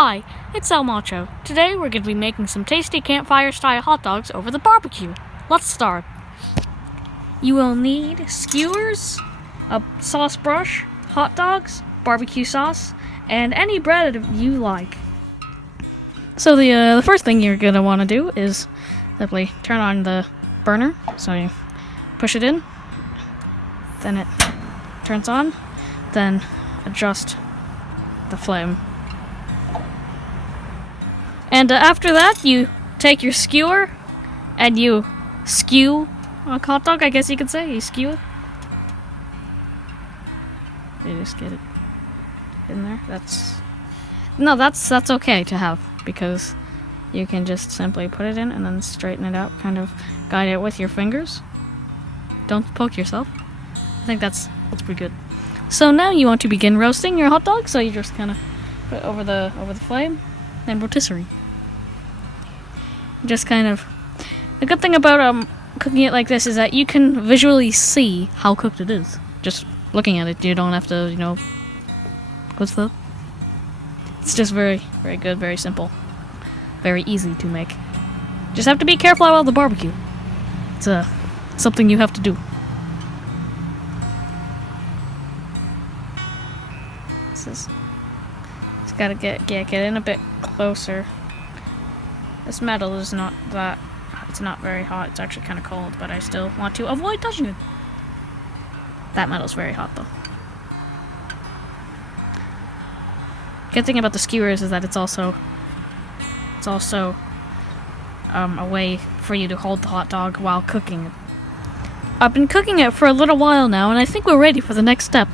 Hi, it's El Macho. Today we're going to be making some tasty campfire-style hot dogs over the barbecue. Let's start. You will need skewers, a sauce brush, hot dogs, barbecue sauce, and any bread you like. So the first thing you're going to want to do is simply turn on the burner. So you push it in, then it turns on, then adjust the flame. And after that, you take your skewer and you skew a hot dog, I guess you could say. You skew it. You just get it in there. That's okay to have, because you can just simply put it in and then straighten it out, kind of guide it with your fingers. Don't poke yourself. I think that's pretty good. So now you want to begin roasting your hot dog, so you just kind of put it over the flame, then rotisserie. Just kind of, the good thing about cooking it like this is that you can visually see how cooked it is. Just looking at it, you don't have to, it's just very, very good, very simple, very easy to make. Just have to be careful about the barbecue. It's something you have to do. Just gotta get in a bit closer. This metal is it's not very hot. It's actually kind of cold, but I still want to avoid touching it. That metal's very hot, though. Good thing about the skewers is that it's also a way for you to hold the hot dog while cooking it. I've been cooking it for a little while now, and I think we're ready for the next step.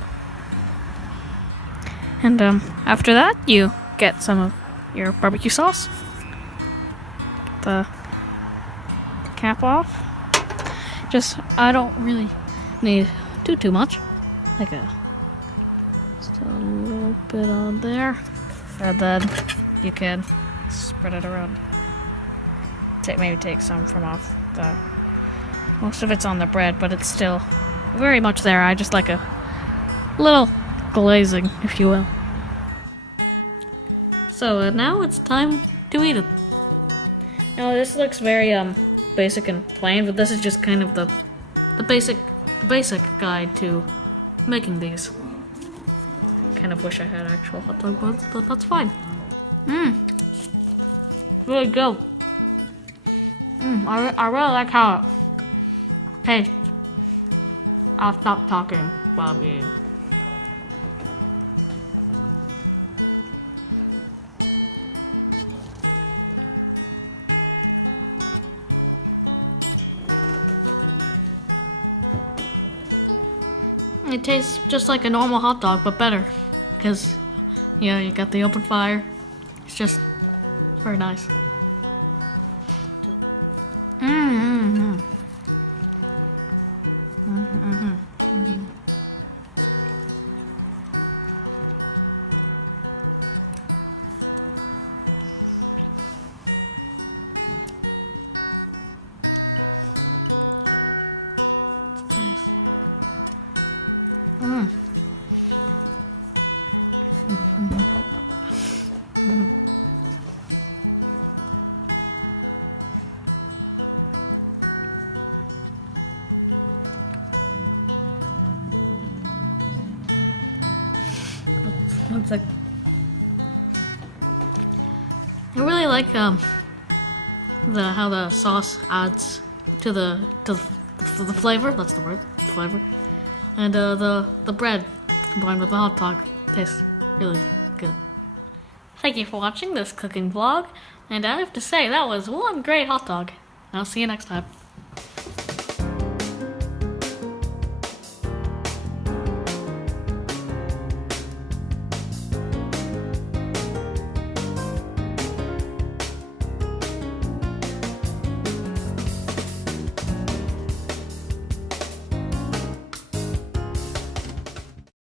And after that, you get some of your barbecue sauce. The cap off. I don't really need too much. Just a little bit on there, and then you can spread it around. Maybe take some from off the. Most of it's on the bread, but it's still very much there. I just like a little glazing, if you will. So now it's time to eat it. Now this looks very basic and plain, but this is just kind of the basic guide to making these. Kind of wish I had actual hot dog buns, but that's fine. Really good. I really like how it tastes. I'll stop talking while I'm eating. It tastes just like a normal hot dog, but better. Because, you got the open fire. It's just very nice. One sec. I really like how the sauce adds to the flavor. That's the word, flavor. And the bread combined with the hot dog tastes really good. Thank you for watching this cooking vlog, and I have to say that was one great hot dog. I'll see you next time.